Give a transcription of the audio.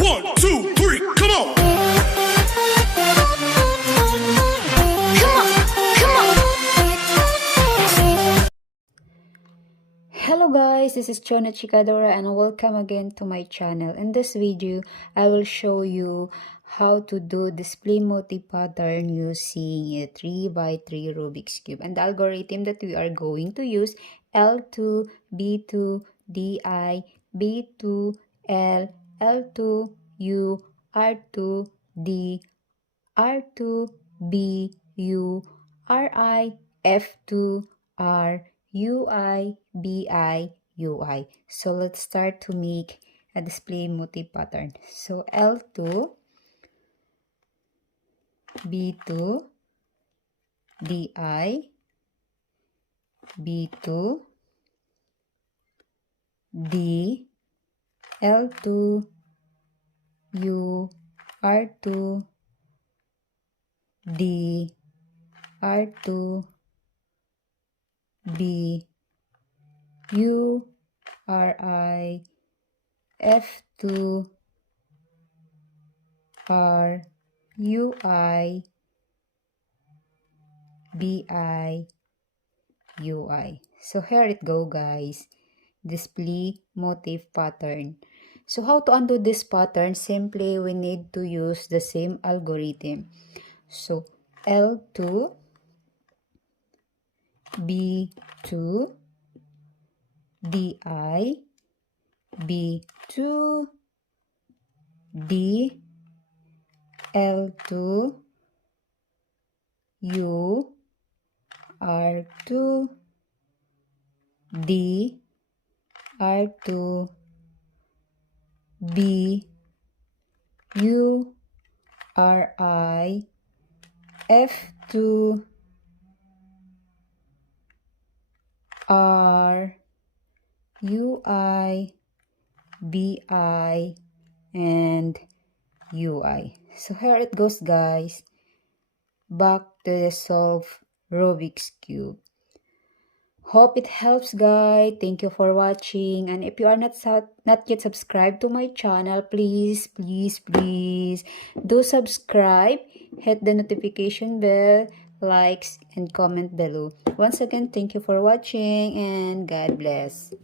1, 2, 3, come on! Hello guys, this is Chona Chikadora and welcome again to my channel. In this video, I will show you how to do display motif pattern using a 3x3 Rubik's Cube. And the algorithm that we are going to use, L2, B2, DI, B2, L, L2, U, R2, D, R2, B, U, RI, F2, R, UI, BI, UI. So let's start to make a display motif pattern. So L2, B2, DI, B2, D, L2, U, R2, D, R2, B, U, RI, F2, R, UI, BI, UI. So here it go guys. Display motif pattern. So how to undo this pattern? Simply we need to use the same algorithm. So L2, B2, DI, B2, D, L2, U, R2, D, R2, B, U, RI, F2, R, UI, BI, and UI. So here it goes guys. Back to the solve Rubik's Cube. Hope it helps guys. Thank you for watching. And if you are not yet subscribed to my channel, please do subscribe. Hit the notification bell, likes, and comment below. Once again, thank you for watching and God bless.